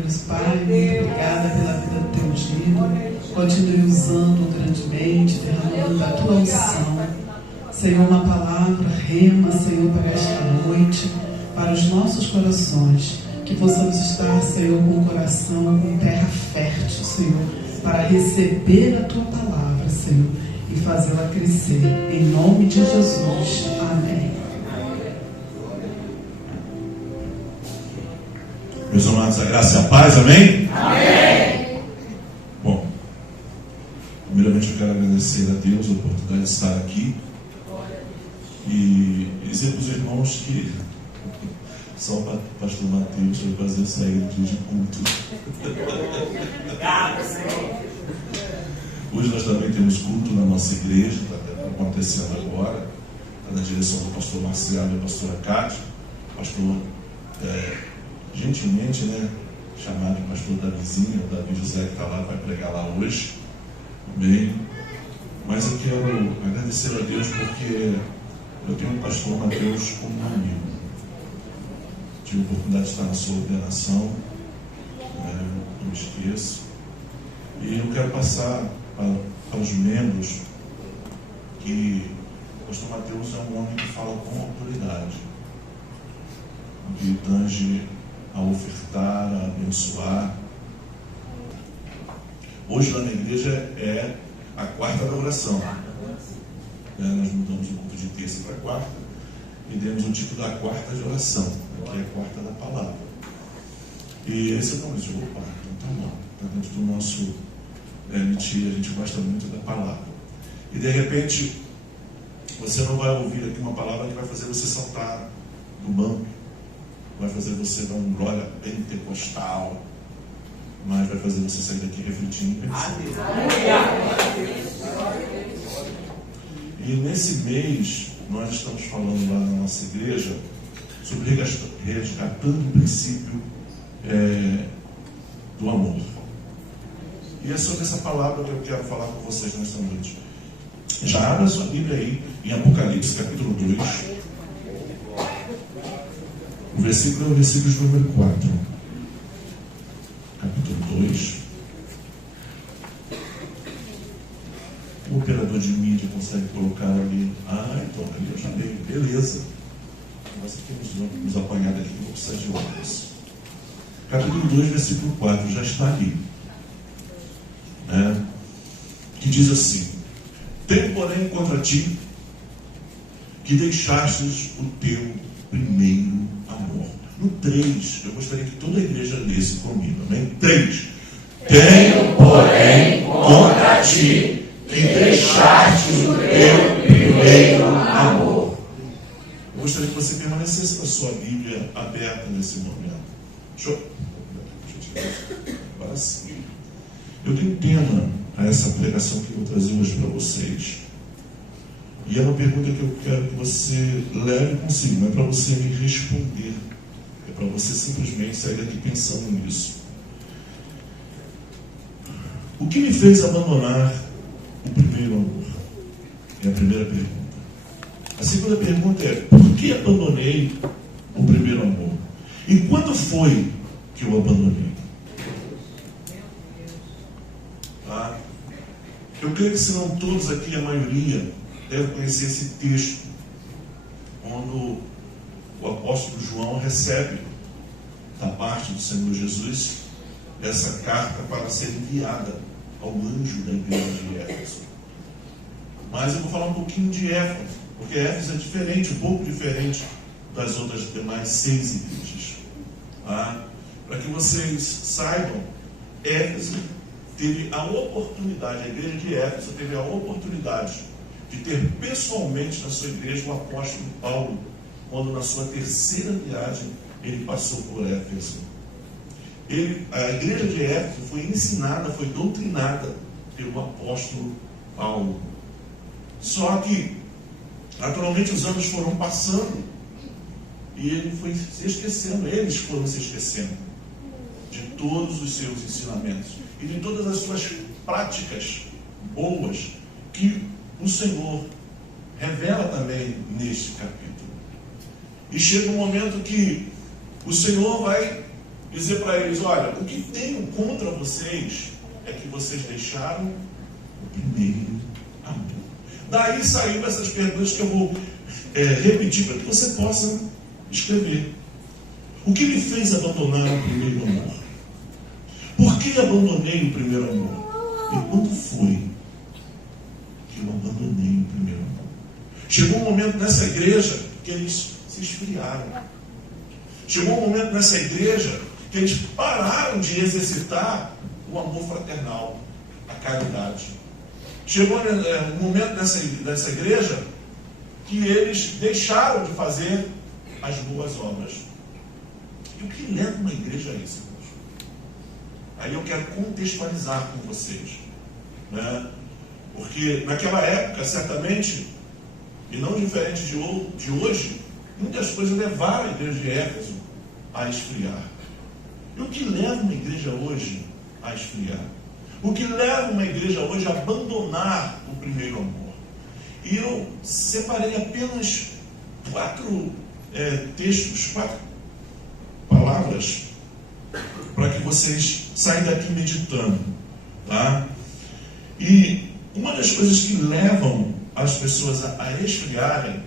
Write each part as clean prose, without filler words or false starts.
Deus. Pai, muito obrigada pela vida do teu ungido. Continue usando grandemente, derramando a tua unção. Senhor, uma palavra rema, Senhor, para esta noite, para os nossos corações. Que possamos estar, Senhor, com o coração, com terra fértil, Senhor, para receber a tua palavra, Senhor, e fazê-la crescer. Em nome de Jesus. Amém. Meus amados, a graça e a paz, amém? Amém. Bom, primeiramente eu quero agradecer a Deus a oportunidade de estar aqui e dizer para os irmãos que só o pastor Mateus vai fazer sair de culto. Hoje nós também temos culto na nossa igreja, está acontecendo agora, está na direção do pastor Marcelo e da pastora Cátia. Pastor, gentilmente, chamado de pastor Davizinho, o Davi José que está lá, vai pregar lá hoje. Bem, mas eu quero agradecer a Deus porque eu tenho o pastor Mateus como um amigo. Tive a oportunidade de estar na sua ordenação, não me esqueço. E eu quero passar para os membros que o pastor Mateus é um homem que fala com autoridade, que tange a ofertar, a abençoar. Hoje lá na igreja é a quarta da oração. Nós mudamos o culto de terça para quarta e demos o título da quarta de oração, que é a quarta da palavra. E esse é o nome de opa, então tá bom, está dentro do nosso MT, a gente gosta muito da palavra. E de repente você não vai ouvir aqui uma palavra que vai fazer você saltar do banco, vai fazer você dar um glória pentecostal, mas vai fazer você sair daqui refletindo e pensando. E nesse mês nós estamos falando lá na nossa igreja sobre resgatando o princípio do amor. E é sobre essa palavra que eu quero falar com vocês nesta noite. Já abra sua Bíblia aí em Apocalipse capítulo 2. O versículo é o versículo de número 4. Capítulo 2. O operador de mídia consegue colocar ali. Então, ali eu já leio. Beleza. Nós temos nos apanhado aqui, vou precisar de óculos. Capítulo 2, versículo 4. Já está ali. Que diz assim: tenho, porém, contra ti que deixastes o teu primeiro amor. No 3, eu gostaria que toda a igreja lesse comigo, amém? 3. Tenho, porém, contra ti que deixaste o teu primeiro amor. Eu gostaria que você permanecesse com a sua Bíblia aberta nesse momento. Agora sim. Eu tenho tema a essa pregação que eu vou trazer hoje para vocês. E é uma pergunta que eu quero que você leve consigo, não é para você me responder. É para você simplesmente sair daqui pensando nisso. O que me fez abandonar o primeiro amor? É a primeira pergunta. A segunda pergunta é: por que abandonei o primeiro amor? E quando foi que eu abandonei? Eu creio que, se não todos aqui, a maioria deve conhecer esse texto, quando o apóstolo João recebe da parte do Senhor Jesus essa carta para ser enviada ao anjo da igreja de Éfeso. Mas eu vou falar um pouquinho de Éfeso, porque Éfeso é diferente, um pouco diferente das outras demais 6 igrejas. Para que vocês saibam, Éfeso teve a oportunidade, a igreja de Éfeso teve a oportunidade de ter pessoalmente na sua igreja o apóstolo Paulo, quando na sua terceira viagem ele passou por Éfeso. A igreja de Éfeso foi ensinada, foi doutrinada pelo apóstolo Paulo. Só que, naturalmente, os anos foram passando e ele foi se esquecendo, eles foram se esquecendo de todos os seus ensinamentos e de todas as suas práticas boas que o Senhor revela também neste capítulo. E chega um momento que o Senhor vai dizer para eles: olha, o que tenho contra vocês é que vocês deixaram o primeiro amor. Daí saíram essas perguntas que eu vou repetir para que você possa escrever. O que me fez abandonar o primeiro amor? Por que abandonei o primeiro amor? E quando foi que eu abandonei o primeiro amor? Chegou um momento nessa igreja que eles se esfriaram. Chegou um momento nessa igreja que eles pararam de exercitar o amor fraternal, a caridade. Chegou um momento nessa igreja que eles deixaram de fazer as boas obras. E o que leva uma igreja a isso, irmãos? Aí eu quero contextualizar com vocês, né? Porque naquela época, certamente, e não diferente de hoje, muitas coisas levaram a igreja de Éfeso a esfriar. E o que leva uma igreja hoje a esfriar? O que leva uma igreja hoje a abandonar o primeiro amor? E eu separei apenas 4 textos, 4 palavras, para que vocês saiam daqui meditando, tá? E uma das coisas que levam as pessoas a esfriarem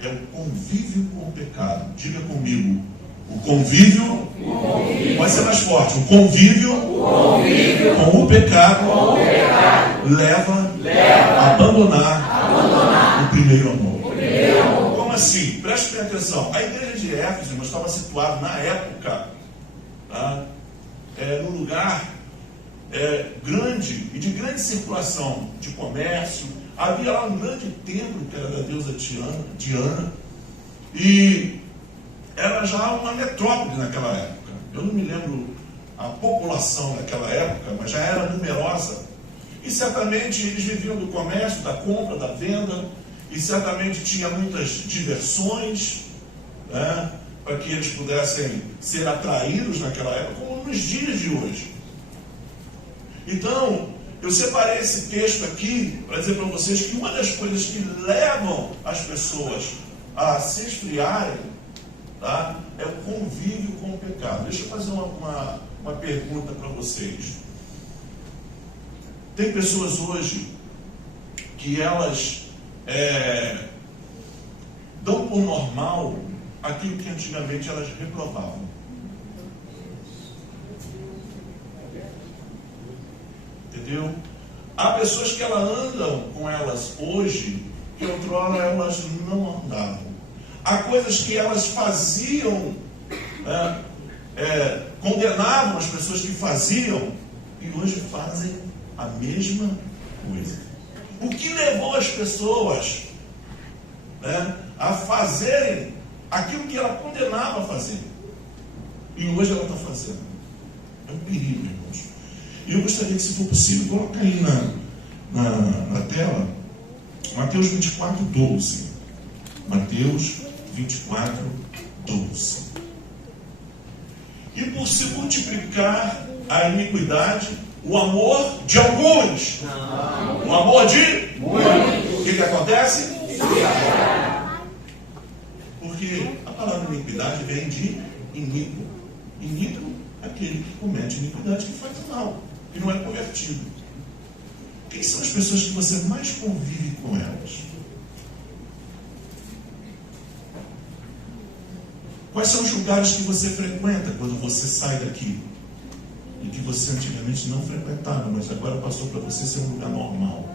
é o convívio com o pecado. Diga comigo: o convívio, vai ser mais forte, o convívio com o pecado, leva a abandonar o primeiro amor. Como assim? Preste bem atenção. A igreja de Éfeso estava situada na época, tá? Num lugar grande e de grande circulação de comércio. Havia lá um grande templo que era da deusa Diana, e era já uma metrópole naquela época. Eu não me lembro a população naquela época, mas já era numerosa. E certamente eles viviam do comércio, da compra, da venda, e certamente tinha muitas diversões, né, para que eles pudessem ser atraídos naquela época, como nos dias de hoje. Então, eu separei esse texto aqui para dizer para vocês que uma das coisas que levam as pessoas a se esfriarem, tá, é o convívio com o pecado. Deixa eu fazer uma pergunta para vocês. Tem pessoas hoje que elas dão por normal aquilo que antigamente elas reprovavam. Entendeu? Há pessoas que elas andam com elas hoje que outrora elas não andavam. Há coisas que elas faziam, condenavam as pessoas que faziam, e hoje fazem a mesma coisa. O que levou as pessoas a fazerem aquilo que ela condenava a fazer, e hoje ela está fazendo? É um perigo, irmãos. E eu gostaria que, se for possível, coloque aí na tela Mateus 24, 12. Mateus 24, 12. E por se multiplicar a iniquidade, o amor de alguns, o amor de muitos, o que acontece? Porque a palavra iniquidade vem de iníquo. Iníquo é aquele que comete iniquidade, que faz o mal, que não é convertido. Quem são as pessoas que você mais convive com elas? Quais são os lugares que você frequenta quando você sai daqui? E que você antigamente não frequentava, mas agora passou para você ser um lugar normal.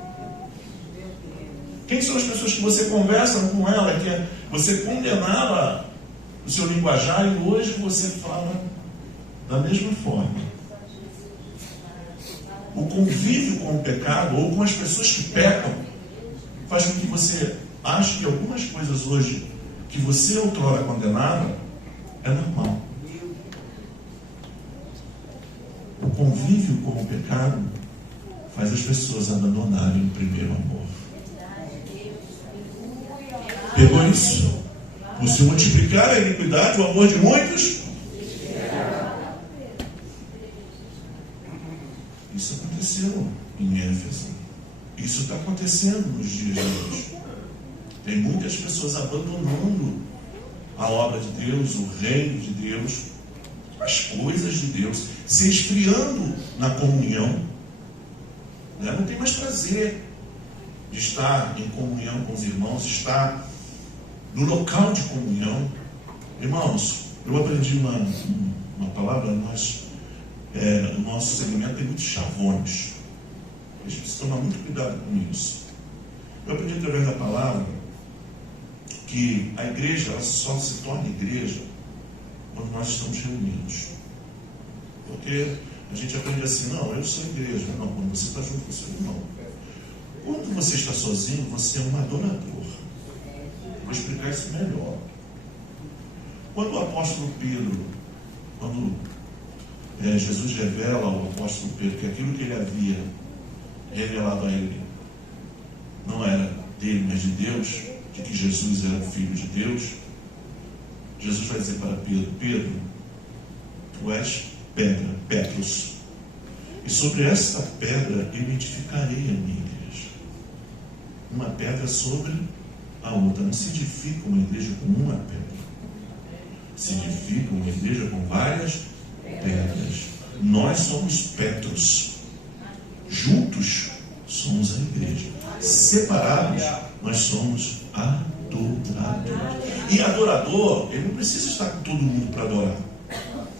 Quem são as pessoas que você conversa com ela, que você condenava o seu linguajar e hoje você fala da mesma forma? O convívio com o pecado ou com as pessoas que pecam faz com que você ache que algumas coisas hoje que você outrora condenava é normal. O convívio com o pecado faz as pessoas abandonarem o primeiro amor. Pegou isso? Por se multiplicar a iniquidade, o amor de muitos. Isso aconteceu em Éfeso. Isso está acontecendo nos dias de hoje. Tem muitas pessoas abandonando a obra de Deus, o reino de Deus, as coisas de Deus, se esfriando na comunhão, né? Não tem mais prazer de estar em comunhão com os irmãos, estar no local de comunhão. Irmãos, eu aprendi uma palavra, no nosso segmento tem muitos chavões. A gente precisa tomar muito cuidado com isso. Eu aprendi através da palavra que a igreja ela só se torna igreja quando nós estamos reunidos. Porque a gente aprende assim, não, eu sou igreja. Não, quando você está junto com o seu irmão. Quando você está sozinho, você é um adorador. Vou explicar isso melhor. Quando o apóstolo Pedro, Jesus revela ao apóstolo Pedro que aquilo que ele havia revelado a ele não era dele, mas de Deus, de que Jesus era o Filho de Deus, Jesus vai dizer para Pedro, Pedro, tu és pedra, Petros, e sobre esta pedra eu edificarei a minha igreja. Uma pedra sobre a outra. Não se edifica uma igreja com uma pedra, se edifica uma igreja com várias pedras. Nós somos Petros, juntos somos a igreja, separados nós somos adoradores. E adorador, ele não precisa estar com todo mundo para adorar.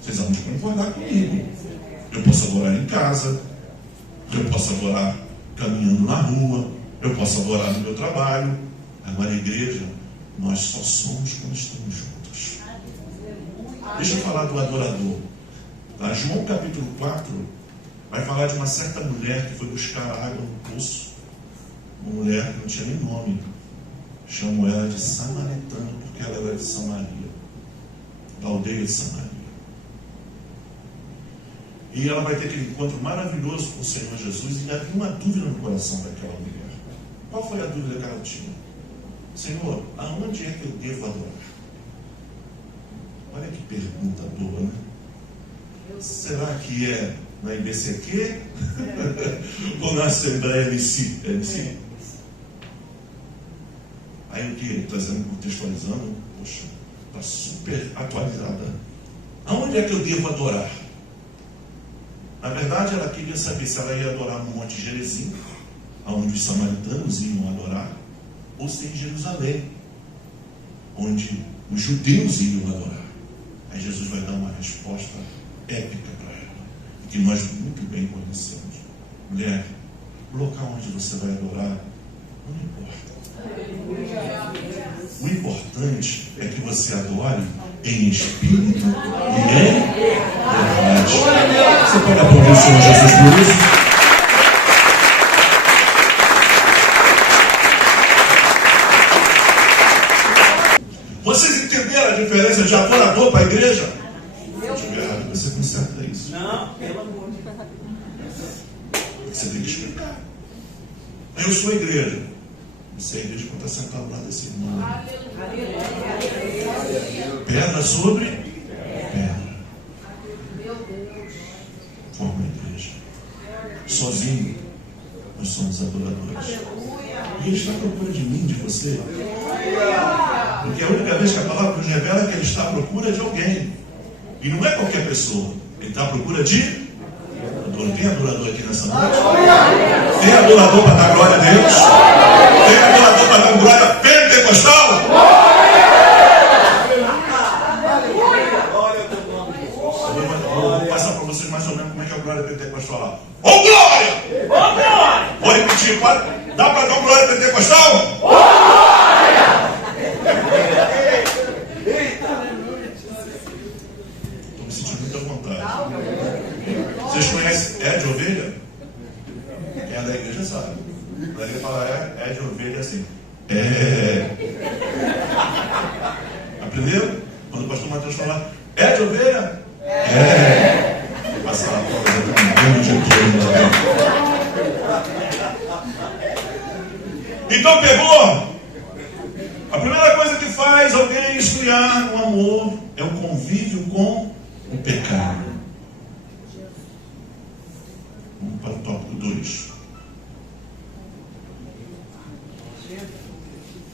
Vocês vão concordar comigo. Eu posso adorar em casa, eu posso adorar caminhando na rua, eu posso adorar no meu trabalho. Agora a igreja, nós só somos quando estamos juntos. Deixa eu falar do adorador. Tá? João capítulo 4 vai falar de uma certa mulher que foi buscar água no poço. Uma mulher que não tinha nem nome. Chamam ela de samaritana, porque ela era de Samaria, da aldeia de Samaria. E ela vai ter aquele encontro maravilhoso com o Senhor Jesus, e havia uma dúvida no coração daquela mulher. Qual foi a dúvida que ela tinha? Senhor, aonde é que eu devo adorar? Olha que pergunta boa, né? Será que é na IBCQ? Ou na Assembleia MC? Aí o que? Trazendo, contextualizando, poxa, está super atualizada. Aonde é que eu devo adorar? Na verdade, ela queria saber se ela ia adorar no Monte Gerizim, onde os samaritanos iam adorar, ou se em Jerusalém, onde os judeus iam adorar. Aí Jesus vai dar uma resposta épica para ela, que nós muito bem conhecemos. Mulher, o local onde você vai adorar não importa. O importante é que você adore em espírito e em verdade. Você pode aplaudir o Senhor Jesus por isso? Vocês entenderam a diferença de adorador para a igreja? Se eu estiver errado, você conserta isso. Não, pelo amor de Deus. Você tem que explicar. Eu sou a igreja. Você é a igreja quando está sentado lá desse irmão. Pedra sobre pedra. Forma a igreja. Sozinho, nós somos adoradores. E ele está à procura de mim, de você. Porque a única vez que a palavra nos revela é que ele está à procura de alguém. E não é qualquer pessoa. Ele está à procura de adorador. Tem adorador aqui nessa noite? Tem adorador para dar glória a Deus? Tem adorador para dar glória pentecostal? Vou passar para vocês mais ou menos como é que é a glória pentecostal lá. Ô glória! Ô glória! Vou repetir, dá para dar glória pentecostal? Ô glória! Estou me sentindo muito à vontade. Vocês conhecem de ovelha? Quem é da igreja sabe. Da igreja fala de ovelha assim. Aprendeu? Quando o pastor Matheus fala de ovelha? Vou passar a prova de Então pegou? A primeira coisa que faz alguém esfriar no amor é o convívio com o pecado. Vamos para o tópico 2.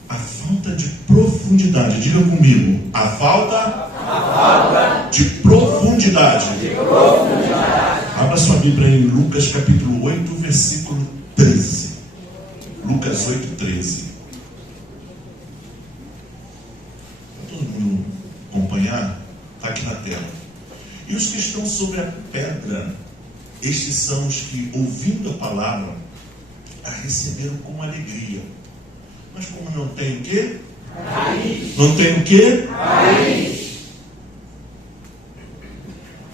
A falta de profundidade. Diga comigo. A falta de profundidade profundidade. Abra sua Bíblia em Lucas capítulo 8, versículo 13. Lucas 8, 13. Para todo mundo acompanhar, está aqui na tela. E os que estão sobre a pedra, estes são os que, ouvindo a palavra, a receberam com alegria. Mas como não tem o quê? Raiz. Não tem o quê? Raiz.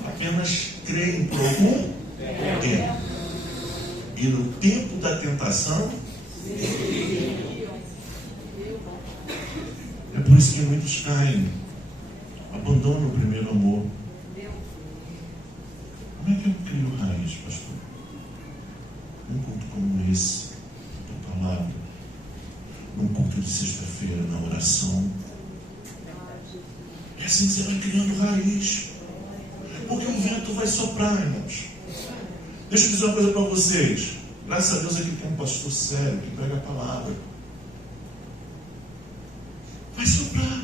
Apenas creem por algum tempo. E no tempo da tentação, é por isso que muitos caem, abandonam o primeiro amor. Como é que eu crio raiz, pastor? Num culto como esse, da palavra, num culto de sexta-feira, na oração. É assim que você vai criando raiz. Porque o vento vai soprar, irmãos. Deixa eu dizer uma coisa para vocês. Graças a Deus aqui tem um pastor sério que pega a palavra. Vai soprar.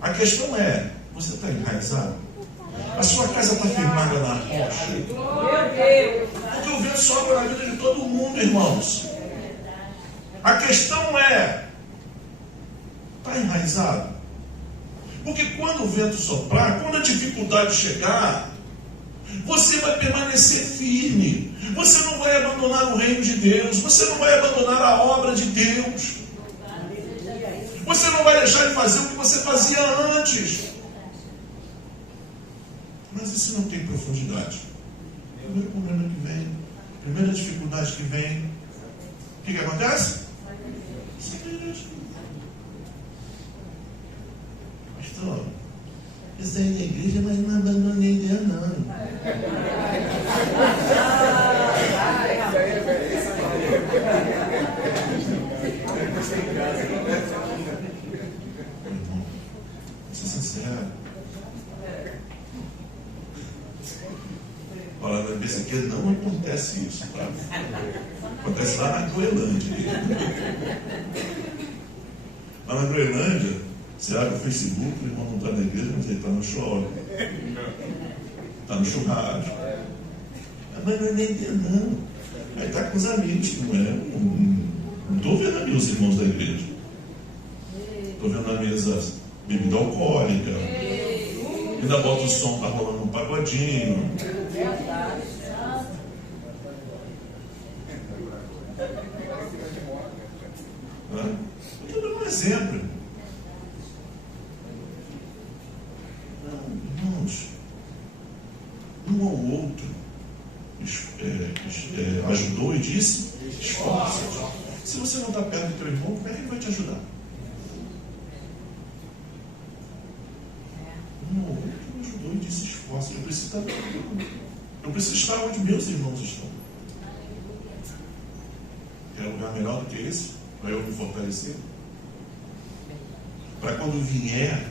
A questão é, você está enraizado? A sua casa está firmada na rocha? Porque o vento sopra na vida de todo mundo, irmãos. A questão é, está enraizado? Porque quando o vento soprar, quando a dificuldade chegar, você vai permanecer firme. Você não vai abandonar o reino de Deus. Você não vai abandonar a obra de Deus. Você não vai deixar de fazer o que você fazia antes. Mas isso não tem profundidade. Primeiro problema que vem, primeira dificuldade que vem, o que acontece? Você merece. Pastor, eu saí da igreja, mas não abandonei Deus, não. Vou ser sincero. Olha, na BCQ não acontece isso, tá? Acontece lá na Groenlândia. Lá na Groenlândia, você abre o Facebook, o irmão não está na igreja, mas ele está no show. Está no churrasco. Mas não é nem Deus, não. Aí está com os amigos, não é? Não estou vendo ali os irmãos da igreja. Estou vendo na mesa bebida alcoólica. Ainda bota o som, está rolando um pagodinho. Estou dando um exemplo. Irmãos, um ao outro ajudou e disse: esforça-te. Se você não está perto do teu irmão, como é que ele vai te ajudar? Um ao outro ajudou e disse: esforça. Eu preciso estar onde meus irmãos estão. Quer lugar melhor do que esse? Para eu me fortalecer? Para quando vier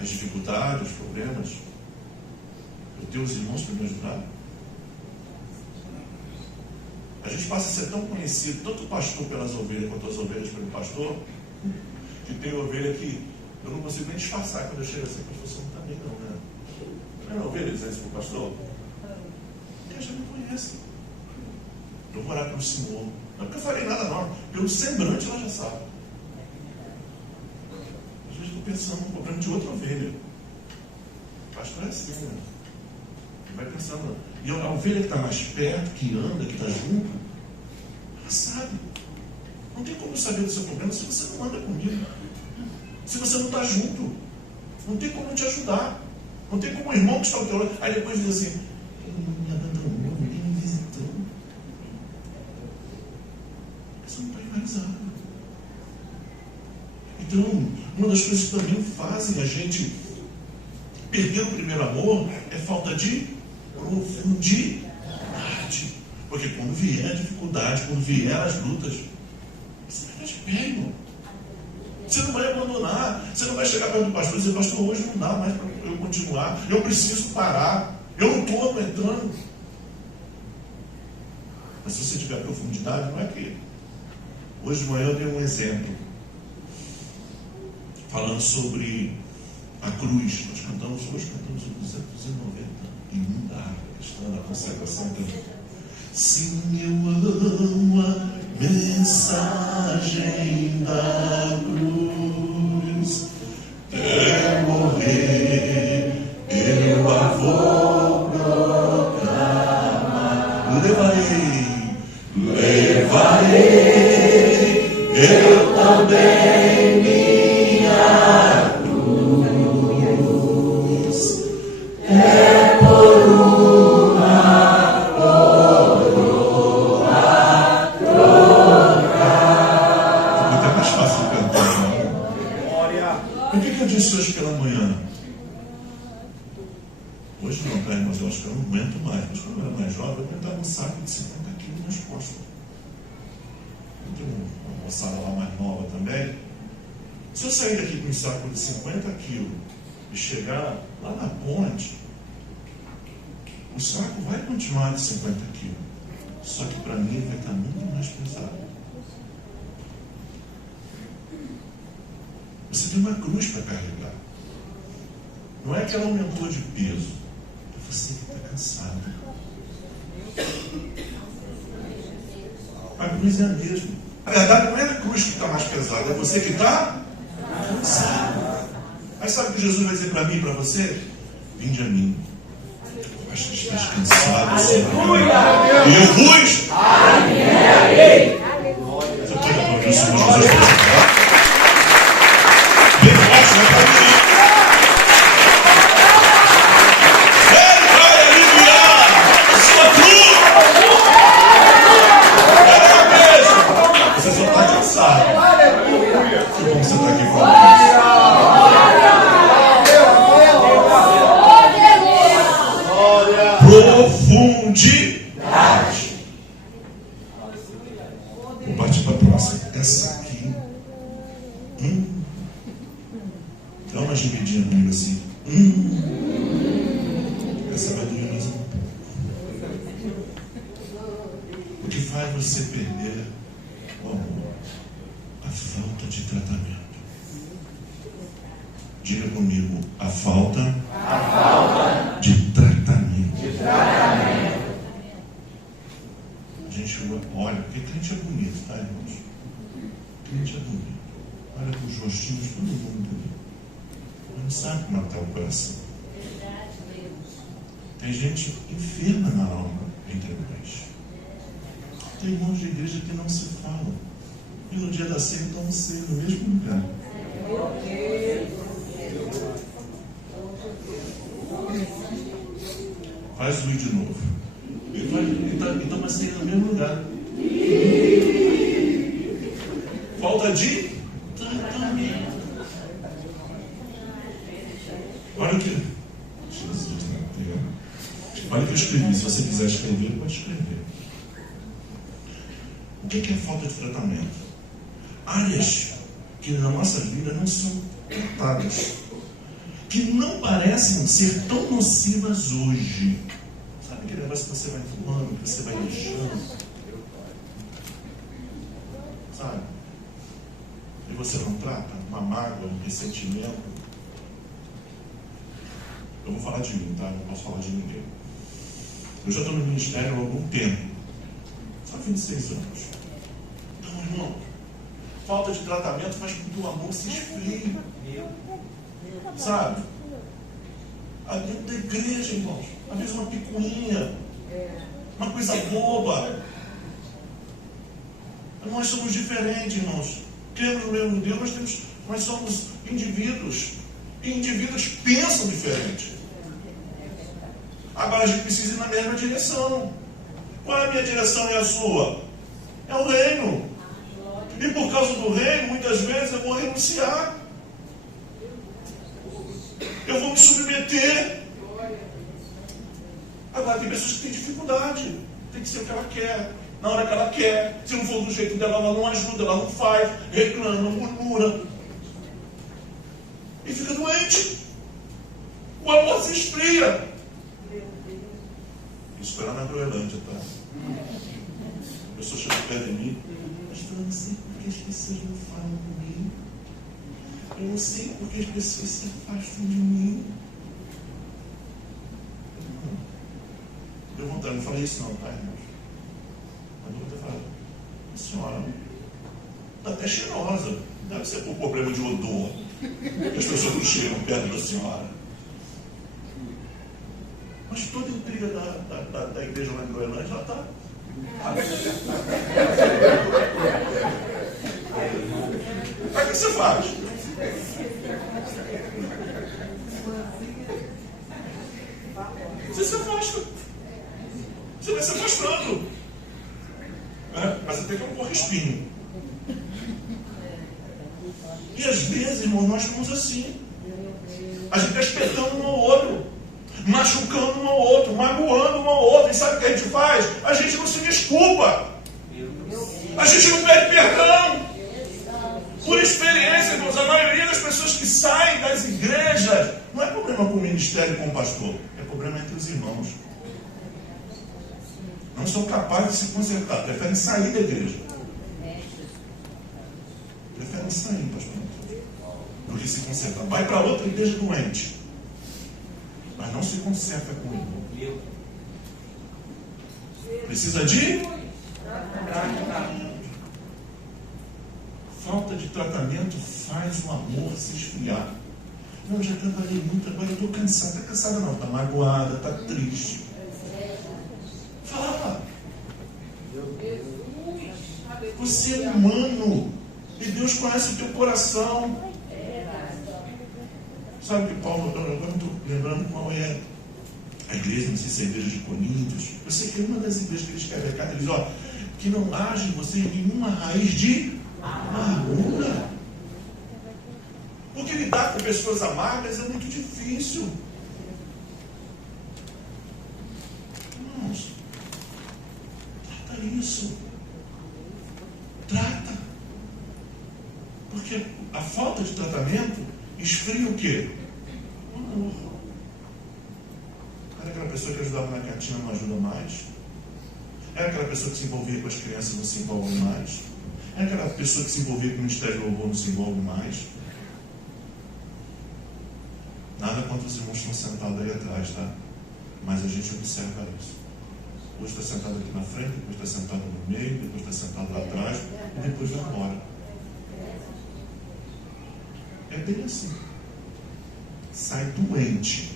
as dificuldades, os problemas, eu ter os irmãos para me ajudar? A gente passa a ser tão conhecido, tanto o pastor pelas ovelhas, quanto as ovelhas pelo pastor, que tem ovelha que eu não consigo nem disfarçar quando eu chego assim: pastor, você não está bem não, né? Não é ovelha dizer isso para o pastor? Porque já me conhece. Eu vou orar pelo Senhor. Não é porque eu falei nada não. Pelo semblante ela já sabe. Às vezes estou pensando no problema de outra ovelha. O pastor é assim, né? Vai pensando. E a ovelha que está mais perto, que anda, que está junto, ela sabe. Não tem como saber do seu problema se você não anda comigo. Se você não está junto. Não tem como te ajudar. Não tem como o irmão que está ao teu lado. Aí depois diz assim: ele não me abandonou, ele me visitou. Você não está enraizado. Então, uma das coisas que também fazem a gente perder o primeiro amor é falta de profundidade. Porque quando vier a dificuldade, quando vier as lutas, você vai de pé, irmão. Você não vai abandonar. Você não vai chegar perto do pastor e dizer: pastor, hoje não dá mais para eu continuar. Eu preciso parar. Eu não estou aguentando. Mas se você tiver profundidade, não é que... Hoje de manhã eu dei um exemplo falando sobre A cruz, nós cantamos hoje, cantamos o 291 da questão da consagração da vida. Sim, eu amo a mensagem da cruz. É morrer, eu a vou proclamar. Levarei, eu também minha cruz. É por uma coroa trocar. Fica até mais fácil de cantar, não? Por que eu disse hoje pela manhã? Hoje não, tá, irmãos? Eu acho que eu não aguento mais. Mas quando eu era mais jovem, eu aguentava um saco de 50 quilos nas costas. Eu tenho uma moçada lá mais nova também. Se eu sair daqui com um saco de 50 quilos e chegar lá na ponte, o saco vai continuar de 50 quilos. Só que para mim ele vai estar muito mais pesado. Você tem uma cruz para carregar. Não é que ela aumentou de peso. É você que está cansado. A cruz é a mesma. Na verdade, não é a cruz que está mais pesada, é você que está cansado. Aí sabe o que Jesus vai dizer para mim e para você? Vinde a mim. Acho que estás cansado, Senhor. E eu vos aliviarei. Você pode aplaudir o Senhor Jesus? Bem forte, vai para mim. Ele vai aliviar a sua cruz. Você só está cansado. Que bom que você está aqui falando profundidade. Vou partir para a próxima. Essa aqui. Dá uma gemidinha comigo assim. Essa vai doer mais um pouco. O que faz você perder o amor? A falta de tratamento. Diga comigo, a falta de tratamento. A gente olha, porque crente é bonito, tá, irmãos? Crente é bonito. Olha para os rostinhos de todo mundo bonito. Mas não sabe como está o coração. Tem gente enferma na alma entre nós. Tem irmãos de igreja que não se falam. E no dia da ceia estão ceia no mesmo lugar. Faz o de novo. Ele toma ceia no mesmo lugar. Falta de tratamento. Olha o que. Jesus, olha o que eu escrevi. Se você quiser escrever, pode escrever. O que é falta de tratamento? Áreas que na nossa vida não são tratadas, que não parecem ser tão nocivas hoje. Sabe aquele negócio que você vai fumando, que você vai deixando? Sabe? E você não trata uma mágoa, um ressentimento. Eu vou falar de mim, tá? Não posso falar de ninguém. Eu já estou no ministério há algum tempo. Só 26 anos. Então, irmão, falta de tratamento faz com que o amor se esfrie. Sabe? Dentro da igreja, irmãos. Às vezes uma picuinha. Uma coisa boba. Nós somos diferentes, irmãos. Cremos no mesmo Deus, nós somos indivíduos. E indivíduos pensam diferente. Agora a gente precisa ir na mesma direção. Qual é a minha direção e a sua? É o reino. E por causa do reino, muitas vezes eu vou renunciar. Eu vou me submeter. Agora tem pessoas que têm dificuldade. Tem que ser o que ela quer, na hora que ela quer. Se não for do jeito dela, ela não ajuda, ela não faz, reclama, murmura. E fica doente. O amor se esfria. Isso era na Groenlândia, tá? A pessoa chega perto de mim. Pastor, eu não sei porque as pessoas não falam comigo. Eu não sei porque as pessoas se afastam de mim. Deu vontade, não falei isso não, tá, irmãos? Mas eu vou ter falado, a senhora está até cheirosa. Deve ser por problema de odor. As pessoas não chegam perto da senhora. Mas toda a intriga da igreja lá em Groenlândia já está. Aí o que você faz? Você se afasta. Você vai se afastando. Mas até que é um porra espinho. E às vezes, irmão, nós somos assim. A gente está espetando um ao outro, machucando um ao outro, magoando um ao outro. E sabe o que a gente faz? A gente não se desculpa. A gente não pede perdão. Por experiência, irmãos, a maioria das pessoas que saem das igrejas não é problema com o ministério e com o pastor, é problema entre os irmãos. Não são capazes de se consertar, preferem sair da igreja. Preferem sair, pastor, do que se consertar. Vai para outra igreja doente, mas não se conserta com ele. Precisa de falta de tratamento faz o amor se esfriar. Não, já trabalhei muito, agora eu estou cansada. Está cansada não, está magoada, está triste. Fala. Você é humano e Deus conhece o teu coração. Sabe que Paulo, agora não estou lembrando qual é a igreja, não sei se é a igreja de Coríntios. Eu sei que é uma das igrejas que ele escreve a carta, ele diz, ó, que não haja em você nenhuma raiz de amargura. Porque lidar com pessoas amargas é muito difícil. Irmãos, trata isso. Trata. Porque a falta de tratamento esfria o quê? O amor. Era aquela pessoa que ajudava na cantina, não ajuda mais. Era aquela pessoa que se envolvia com as crianças, não se envolve mais. É aquela pessoa que se envolvia com o ministério do louvor, não se envolve mais. Nada contra os irmãos que estão sentados aí atrás, tá? Mas a gente observa isso. Hoje está sentado aqui na frente, depois está sentado no meio, depois está sentado lá atrás e depois vai embora. É bem assim. Sai doente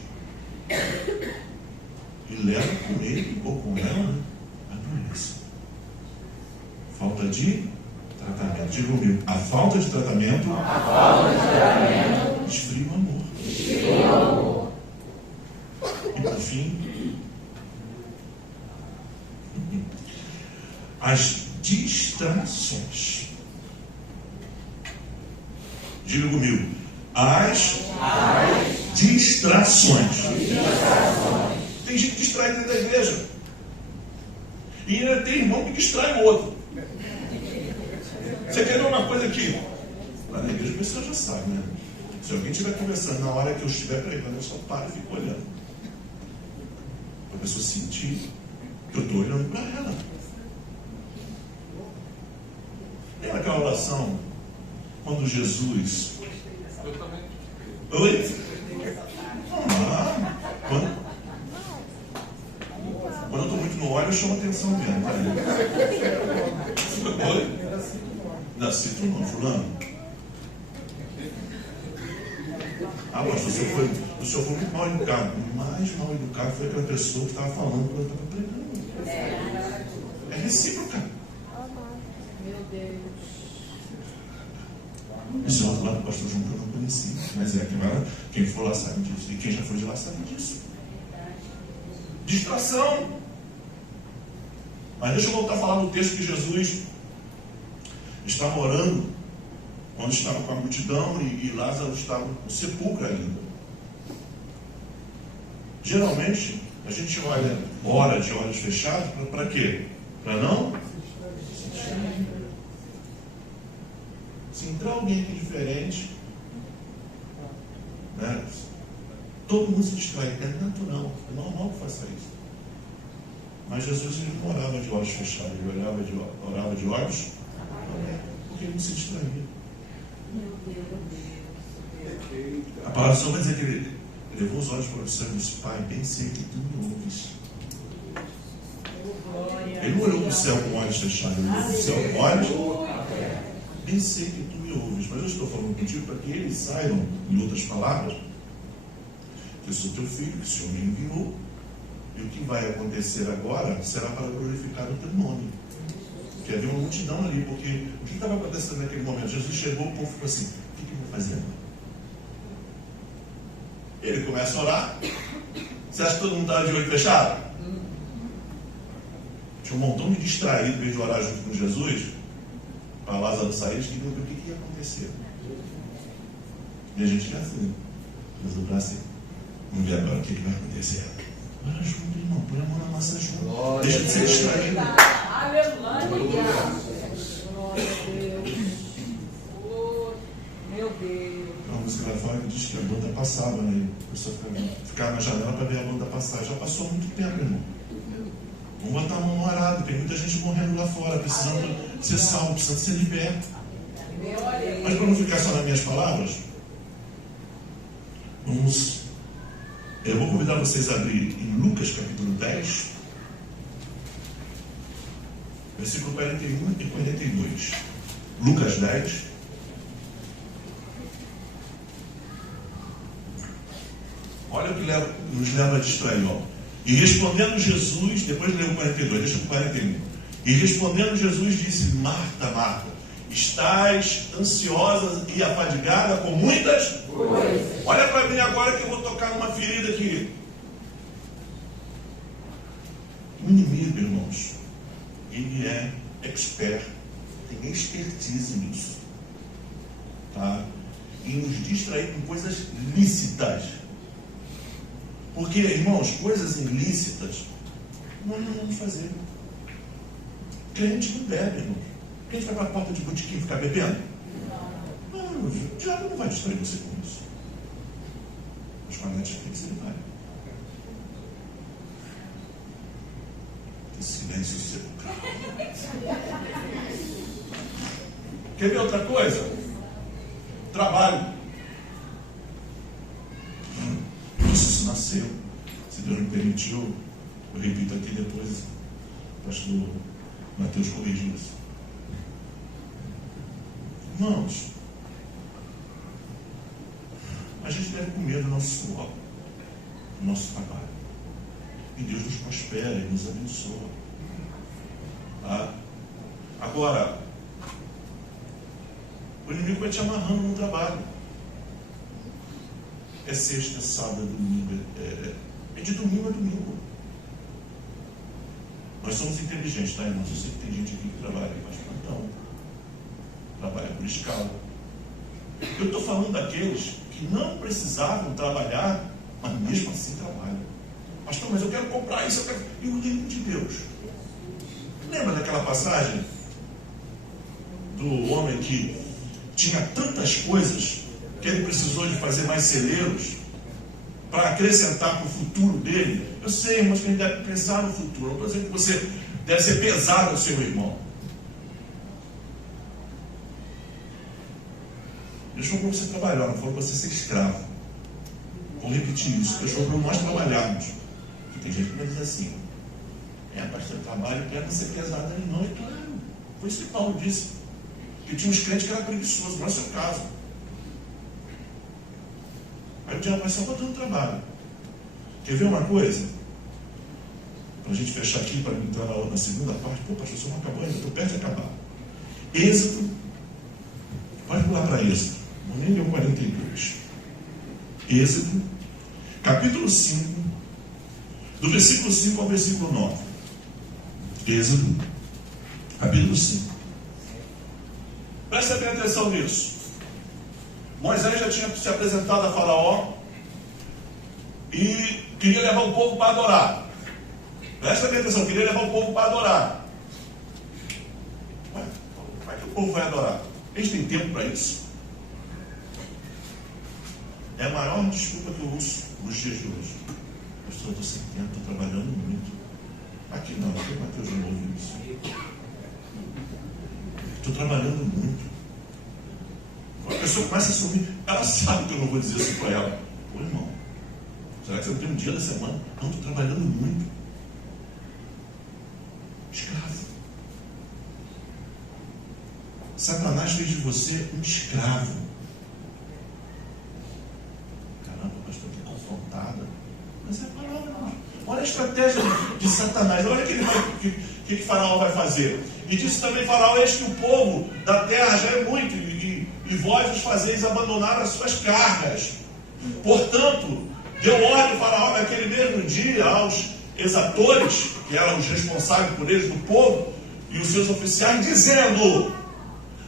e leva com ele ou com ela, né, a doença. Falta de tratamento. Diga comigo, a falta de tratamento esfria o amor. E por fim, as distrações. Diga comigo, as distrações. Tem gente que distrai dentro da igreja. E ainda tem irmão que distrai o outro. Você quer ver uma coisa aqui? Lá na igreja a pessoa já sabe, né? Se alguém estiver conversando na hora que eu estiver pregando, eu só paro e fico olhando. A pessoa sentir que eu estou olhando para ela. Lembra aquela oração quando Jesus... Oi? Quando eu estou muito no óleo, eu chamo atenção mesmo. Tá? Oi? Não, cito não, fulano. Ah, pastor, o senhor foi muito mal educado. O mais mal educado foi aquela pessoa que estava falando quando eu estava pregando. É recíproca. Meu Deus. Esse outro lado do pastor João que eu não conheci. Mas quem for lá sabe disso. E quem já foi de lá sabe disso. Distração. Mas deixa eu voltar a falar no texto que Jesus estava orando, quando estava com a multidão e Lázaro estava no sepulcro ainda. Geralmente, a gente ora de olhos fechados, para quê? Para não se distrair. Se entrar alguém aqui diferente, né? Todo mundo se distrai, é natural, é normal que faça isso. Mas Jesus ele não orava de olhos fechados, ele orava de olhos abertos, porque ele não se distraía. Meu Deus. A palavra do Senhor vai dizer que ele levou os olhos para o céu e disse: Pai, bem sei que tu me ouves. Ele não olhou para o céu com olhos fechados, ele olhou para o céu com olhos. Bem sei que tu me ouves, mas eu estou falando contigo para que eles saibam, em outras palavras, que eu sou teu filho, que o Senhor me enviou, e o que vai acontecer agora será para glorificar o teu nome. Que havia uma multidão ali, porque o que estava acontecendo naquele momento? Jesus chegou, o povo ficou assim: o que eu vou fazer agora? Ele começa a orar. Você acha que todo mundo estava de olho fechado? Tinha um montão de distraído, em vez de orar junto com Jesus, para Lázaro sair, eles queriam ver o que ia acontecer. E a gente é assim, mas o braço, vamos ver agora o que vai acontecer. Ora junto, irmão, põe a mão na massa junto. Deixa de ser distraído. Aleluia. Glória a Deus. Meu Deus. A música lá fora diz que a banda passava, né? A pessoa ficava na janela para ver a banda passar. Já passou há muito tempo, irmão. Vamos botar a mão no arado. Tem muita gente morrendo lá fora, precisando ser salvo, precisando ser liberto. Mas para não ficar só nas minhas palavras, eu vou convidar vocês a abrir em Lucas capítulo 10, versículo 41 e 42. Lucas 10. Olha o que nos leva a distrair, ó. E respondendo Jesus, depois leu o 42, deixa o 41. E respondendo Jesus disse: Marta, Marta, estás ansiosa e afadigada com muitas coisas. Olha para mim agora que eu vou tocar numa ferida aqui. O inimigo, irmãos, ele é expert, tem expertise nisso, tá? Em nos distrair com coisas lícitas. Porque, irmãos, coisas ilícitas nós não vamos fazer. Crente não bebe, irmão. Crente vai para a porta de botequim e ficar bebendo? Não, o diabo não vai distrair você com isso. Mas com a Netflix ele vai. Que silêncio sepulcral. Quer ver outra coisa? Trabalho. Isso nasceu. Se Deus me permitiu, eu repito aqui depois, o pastor Mateus corrigiu isso. Irmãos, a gente deve comer do nosso suor, do nosso trabalho. E Deus nos prospera e nos abençoa. Tá? Agora, o inimigo vai te amarrando no trabalho. É sexta, é sábado, é domingo, é de domingo a domingo. Nós somos inteligentes, tá, irmãos? Eu sei que tem gente aqui que trabalha mais plantão, trabalha por escala. Eu estou falando daqueles que não precisavam trabalhar, mas mesmo assim trabalham. Pastor, mas eu quero comprar isso, eu quero. E o reino de Deus. Lembra daquela passagem do homem que tinha tantas coisas que ele precisou de fazer mais celeiros para acrescentar para o futuro dele? Eu sei, irmãos, que a gente deve pensar no futuro. Não estou dizendo que você deve ser pesado ao seu irmão. Deus falou para você trabalhar, não falou para você ser escravo. Vou repetir isso. Deus falou para nós trabalharmos. Porque tem gente que vai dizer assim: pastor, eu trabalho para não ser pesado. Não, é claro. Foi isso que Paulo disse. Que tinha uns crentes que eram preguiçosos, não é o seu caso. Aí o diabo vai só botando trabalho. Quer ver uma coisa? Para a gente fechar aqui, para entrar na segunda parte. Pô, pastor, você não acabou ainda, estou perto de acabar. Êxodo. Pode pular para Êxodo. Não nem deu 42. Êxodo, capítulo 5, do versículo 5 ao versículo 9. Êxodo, capítulo 5. Presta bem atenção nisso. Moisés já tinha se apresentado a Faraó e queria levar o povo para adorar. Presta bem atenção, queria levar o povo para adorar. Ué, como é que o povo vai adorar? Eles têm tempo para isso? É a maior desculpa que eu uso nos dias de hoje. Pastor, eu estou sem tempo, estou trabalhando muito. Aqui não, aqui o Mateus não ouviu isso. Estou trabalhando muito. A pessoa começa a sorrir, ela sabe que eu não vou dizer isso para ela. Pô, irmão, será que você não tem um dia da semana? Não, estou trabalhando muito. Escravo. Satanás fez de você um escravo. Caramba, pastor, que confrontada. Mas é a palavra, irmão. Olha a estratégia de Satanás. Olha o que Faraó vai fazer. E disse também Faraó: eis que o povo da terra já é muito, e vós os fazeis abandonar as suas cargas. Portanto, deu ordem Faraó naquele mesmo dia aos exatores, que eram os responsáveis por eles do povo, e os seus oficiais, dizendo: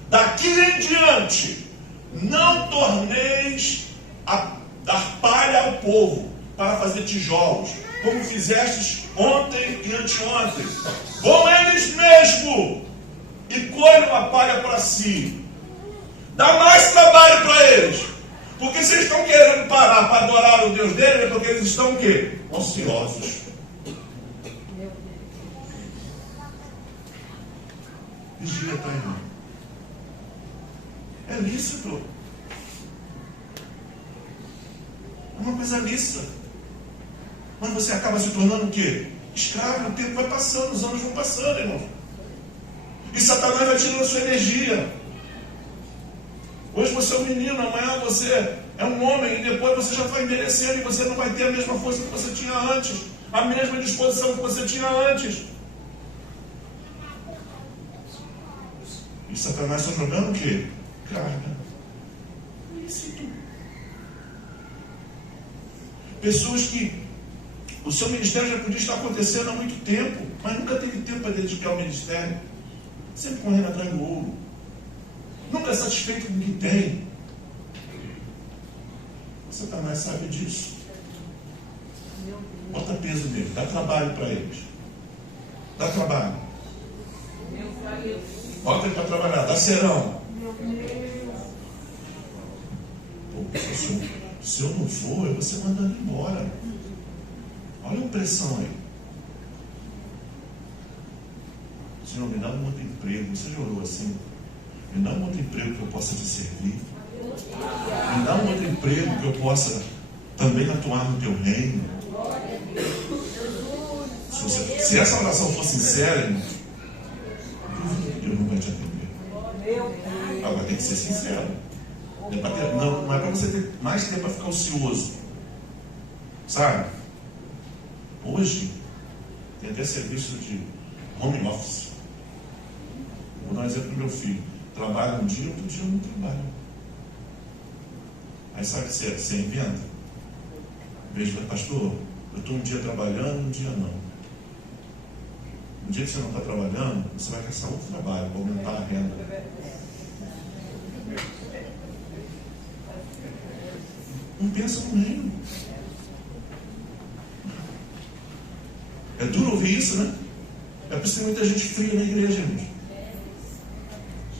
daqui em diante, não torneis a dar palha ao povo para fazer tijolos, como fizestes ontem e anteontem. Vão eles mesmo e colham a palha para si. Dá mais trabalho para eles. Porque se eles estão querendo parar para adorar o Deus deles, é porque eles estão o quê? Ociosos. Vigia, tá, irmão? É lícito. É uma coisa lícita. Mas você acaba se tornando o quê? Escravo. O tempo vai passando, os anos vão passando, irmão. E Satanás vai tirando a sua energia. Hoje você é um menino, amanhã você é um homem, e depois você já vai envelhecendo e você não vai ter a mesma força que você tinha antes, a mesma disposição que você tinha antes. E Satanás está jogando o quê? Carga. Lícito. Pessoas que o seu ministério já podia estar acontecendo há muito tempo, mas nunca teve tempo para dedicar ao ministério. Sempre correndo atrás do ouro. Nunca satisfeito com o que tem. Satanás sabe disso. Bota peso nele, dá trabalho para eles. Dá trabalho. Bota ele para trabalhar, dá serão. Pô, se eu não for, eu vou ser mandado embora. Olha a pressão aí. Senhor, me dá um outro emprego. Você já orou assim? Me dá um outro emprego que eu possa te servir. Me dá um outro emprego que eu possa também atuar no teu reino. Se essa oração for sincera, irmão, Deus não vai te atender. Agora tem que ser sincero. Não é para você ter mais tempo para ficar ocioso. Sabe? Hoje tem até serviço de home office. Vou dar um exemplo do meu filho. Trabalha um dia, outro dia não trabalha. Aí sabe o que você inventa? Veja, pastor, eu estou um dia trabalhando, um dia não. No dia que você não está trabalhando, você vai caçar outro trabalho para aumentar a renda. Não pensa no reino. É duro ouvir isso, né? É por isso que tem muita gente fria na igreja, irmãos.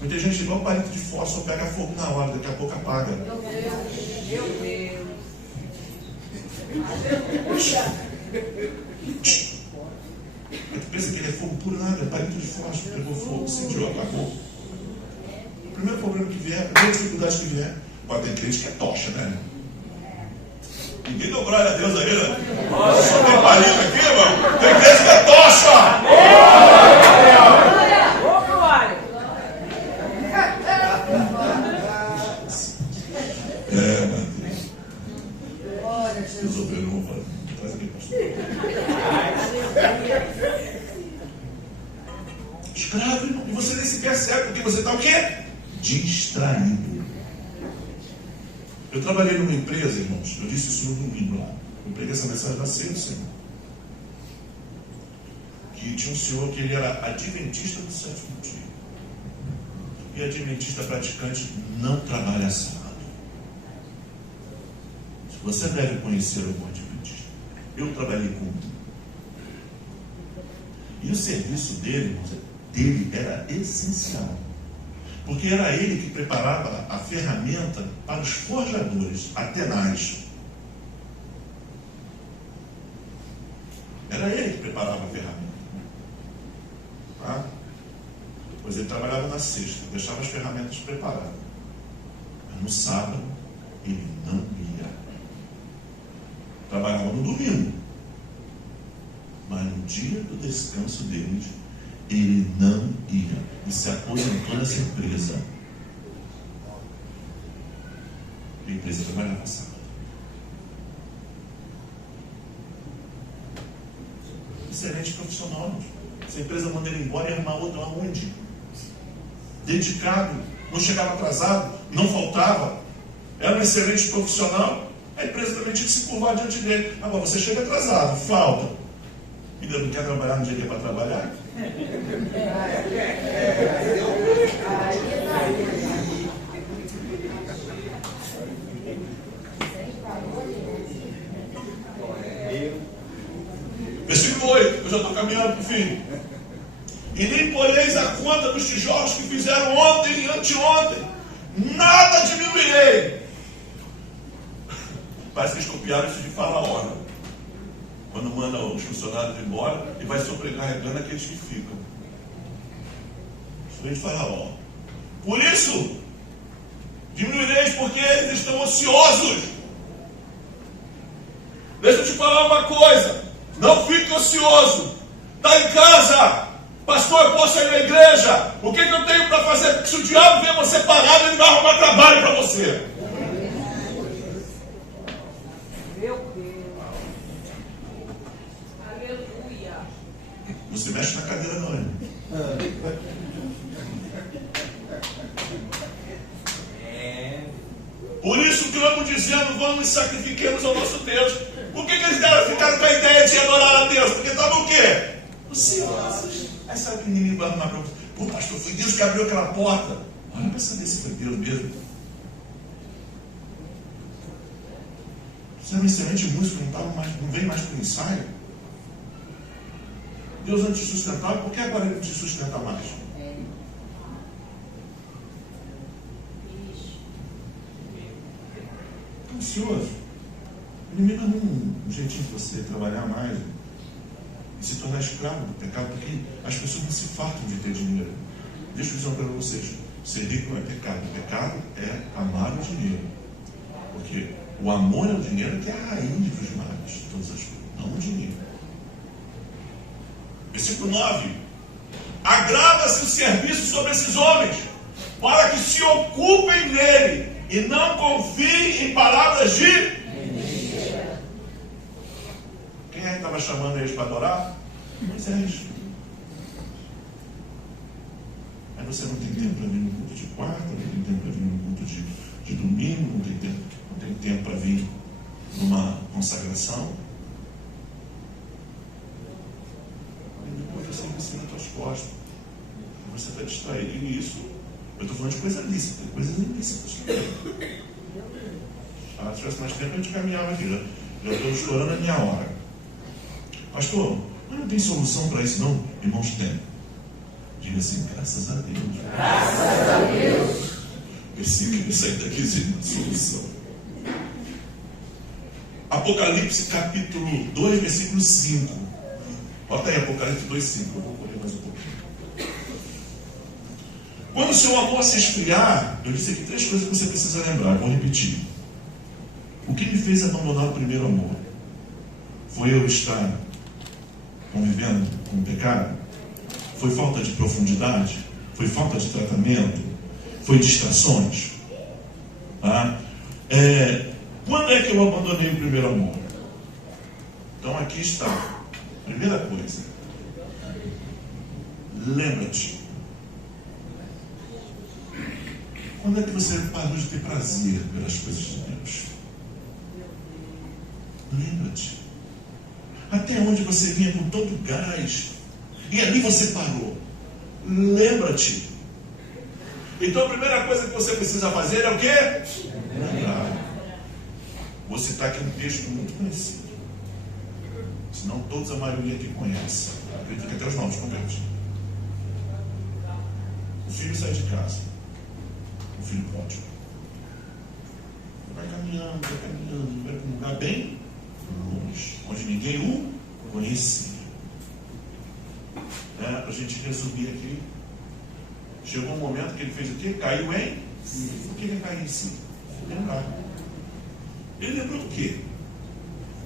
Muita gente igual palito de fósforo, pega fogo na hora, daqui a pouco apaga. Meu Deus. Tu pensa que ele é fogo puro, nada, é palito de fósforo, pegou fogo, incendiou, apagou. O primeiro problema que vier, a primeira dificuldade que vier, pode ter crente que é tocha, né? Ninguém deu glória a Deus aí, né? Só tem palito aqui, irmão. Tem crente que é tocha! Deus operou, traz aqui, pastor. Escravo, irmão. E você nem se percebe, porque você está o quê? Distraído. Eu trabalhei numa empresa, irmãos. Eu disse isso no domingo lá. Eu preguei essa mensagem da ceia do Senhor. Que tinha um senhor que ele era adventista do sétimo dia. E adventista praticante não trabalha sábado. Você deve conhecer algum adventista. Eu trabalhei com um. E o serviço dele era essencial. Porque era ele que preparava a ferramenta para os forjadores, atenais. Era ele que preparava a ferramenta. Tá? Pois ele trabalhava na sexta, deixava as ferramentas preparadas. no sábado, ele não ia. Trabalhava no domingo. Mas no dia do descanso deles, ele não ia. E se aposentou nessa empresa. A empresa trabalhava sábado. Excelente profissional. Se a empresa manda ele embora e arrumar outra aonde? Dedicado, não chegava atrasado, não faltava. Era um excelente profissional. A empresa também tinha que se curvar diante dele. Agora, você chega atrasado, falta. Ainda não quer trabalhar no dia que é para trabalhar? Versículo 8, eu já estou caminhando para o fim. E nem poreis a conta dos tijolos que fizeram ontem e anteontem, nada diminuirei. Parece que eles copiaram isso de Faraó, né? Quando manda os funcionários embora e vai sobrecarregando aqueles que ficam. Isso vem de Faraó. Por isso, diminuireis porque eles estão ociosos. Deixa eu te falar uma coisa. Não fique ocioso. Está em casa. Pastor, eu posso ir na igreja. O que eu tenho para fazer? Porque se o diabo vê você parado, ele vai arrumar trabalho para você. Meu Deus. Aleluia. Não se mexe na cadeira, não, hein? Por isso clamo dizendo, vamos e sacrifiquemos ao nosso Deus. Por que eles ficaram com a ideia de adorar a Deus? Porque estavam o quê? Ociosos. Aí sabe que ninguém vai arrumar para você. Pô, pastor, foi Deus que abriu aquela porta. Olha para saber se foi Deus mesmo. Você é um excelente músico, não vem mais para o ensaio. Deus não te sustentava, por que agora ele não te sustenta mais? Ansioso. O inimigo arruma um jeitinho de você trabalhar mais e se tornar escravo do pecado, porque as pessoas não se fartam de ter dinheiro. Deixa eu dizer uma coisa para vocês: ser rico não é pecado. Pecado é amar o dinheiro. Porque o amor ao dinheiro que é a raiz dos males, de todas as coisas, não o dinheiro. Versículo 9: agrada-se o serviço sobre esses homens, para que se ocupem nele e não confiem em palavras de... Quem é que estava chamando eles para adorar? Moisés. Aí você não tem tempo para vir no culto de quarta, não tem tempo para vir no culto de domingo, não tem tempo para vir numa consagração. E depois você ensina as tuas costas. Você está distraído. E isso, eu estou falando de coisa lícita, coisas ilícitas também. Se tivesse mais tempo, a gente caminhava aqui. Já estou estourando a minha hora. Pastor, mas não tem solução para isso não? Irmãos, tem. Diga assim, graças a Deus. Graças a Deus. Versículo que sai daqui de solução. Apocalipse capítulo 2, versículo 5. Bota aí Apocalipse 2, 5. Eu vou correr mais um pouquinho. Quando o seu amor se esfriar, eu disse aqui 3 coisas que você precisa lembrar. Vou repetir. O que me fez abandonar o primeiro amor? Foi eu estar convivendo com o pecado? Foi falta de profundidade? Foi falta de tratamento? Foi distrações? Quando é que eu abandonei o primeiro amor? Então aqui está. Primeira coisa. Lembra-te. Quando é que você parou de ter prazer pelas coisas de Deus? Lembra-te. Até onde você vinha com todo gás e ali você parou. Lembra-te. Então a primeira coisa que você precisa fazer é o quê? Lembrar. Vou citar aqui um texto muito conhecido. Senão todos, a maioria aqui conhece. Acredito que até os novos convertem. O filho sai de casa. O filho pródigo. Vai caminhando, vai para um lugar bem longe, onde ninguém o conhecia. Para a gente resumir aqui, chegou um momento que ele fez o quê? Caiu em si. Por que ele caiu em si? lembrar. Ele lembrou do quê?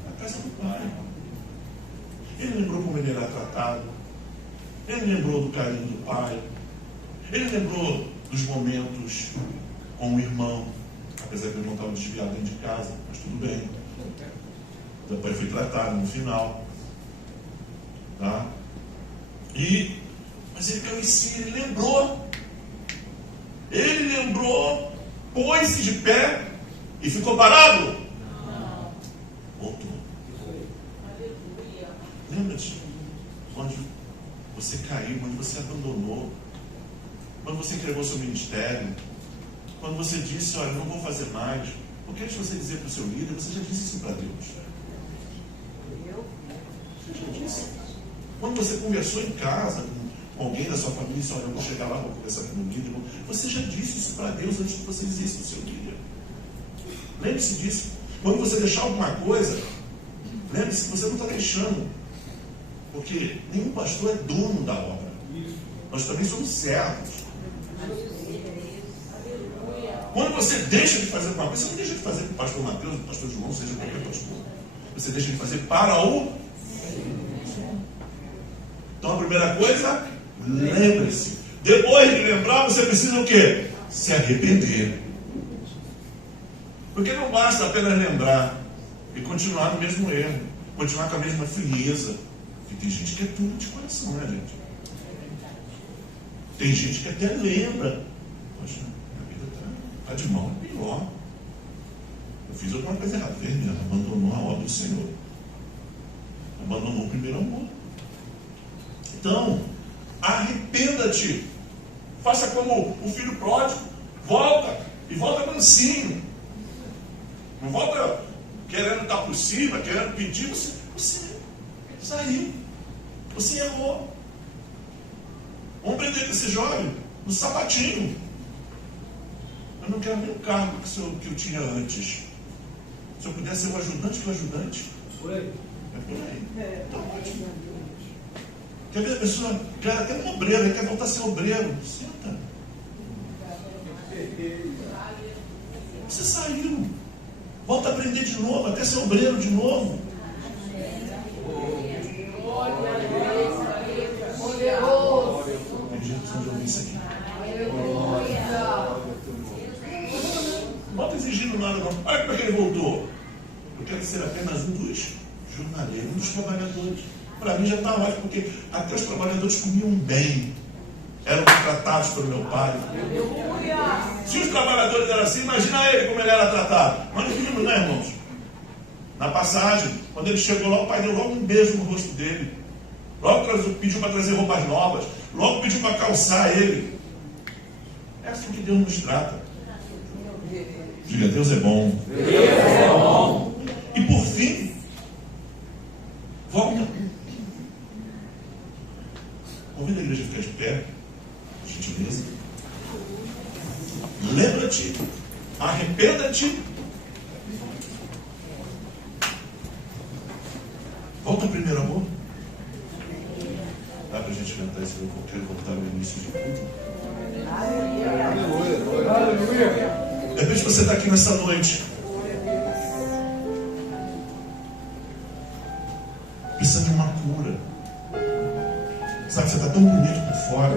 A casa do pai. Ele lembrou como ele era tratado. Ele lembrou do carinho do pai. Ele lembrou dos momentos com o irmão, apesar que o irmão estava desviado dentro de casa, mas tudo bem. Depois foi tratado no final. Tá? Mas ele caiu em si, ele lembrou. Ele lembrou, pôs-se de pé e ficou parado. Não. Voltou. Aleluia. Lembra-te quando você caiu, quando você abandonou, quando você entregou seu ministério, quando você disse, olha, não vou fazer mais. Porque antes de você dizer para o seu líder, você já disse isso para Deus. Você já disse. Quando você conversou em casa com alguém da sua família, disse, olha, eu vou chegar lá, vou conversar com o meu líder. Você já disse isso para Deus antes de você dizer isso para o seu líder. Lembre-se disso. Quando você deixar alguma coisa, lembre-se que você não está deixando. Porque nenhum pastor é dono da obra. Nós também somos servos. Quando você deixa de fazer alguma coisa, você não deixa de fazer para o pastor Mateus, para o pastor João, seja qualquer pastor. Você deixa de fazer para o Senhor. Então a primeira coisa, lembre-se. Depois de lembrar, você precisa o quê? Se arrepender. Porque não basta apenas lembrar e continuar no mesmo erro, continuar com a mesma frieza. Porque tem gente que é dura de coração, né, gente? Tem gente que até lembra. Poxa, a vida está de mal a pior. Eu fiz alguma coisa errada. Mesmo, abandonou a obra do Senhor. Abandonou o primeiro amor. Então, arrependa-te. Faça como o filho pródigo. Volta. E volta mansinho. Não volta querendo estar por cima, querendo pedir. Você saiu. Você errou. Vamos aprender com esse jovem no sapatinho. Eu não quero nem o cargo que eu tinha antes. Se eu pudesse ser o ajudante do ajudante. É por aí. Então, quer ver a pessoa, quer até um obreiro, quer voltar a ser obreiro. Senta. Você saiu. Volta a aprender de novo, até ser obreiro de novo. Tem gente que precisa de ouvir isso aqui. Não está exigindo nada, não. Olha como é que ele voltou. Eu quero ser apenas um dos jornaleiros, um dos trabalhadores. Para mim já está ótimo, porque até os trabalhadores comiam bem. Eram tratados pelo meu pai. Se os trabalhadores eram assim, imagina ele como ele era tratado. Nós vimos, né, irmãos? Na passagem, quando ele chegou lá, o pai deu logo um beijo no rosto dele. Logo pediu para trazer roupas novas. Logo pediu para calçar ele. É assim que Deus nos trata. Diga, Deus é bom. Deus é bom. E por fim, volta. Convida a igreja a ficar de pé. Gentileza. Lembra-te. Arrependa-te. Volta ao primeiro amor. Dá para a gente cantar isso? Eu quero voltar ao início de tudo. Aleluia. De repente você está aqui nessa noite precisando de uma cura. Sabe, você está tão bonito por fora,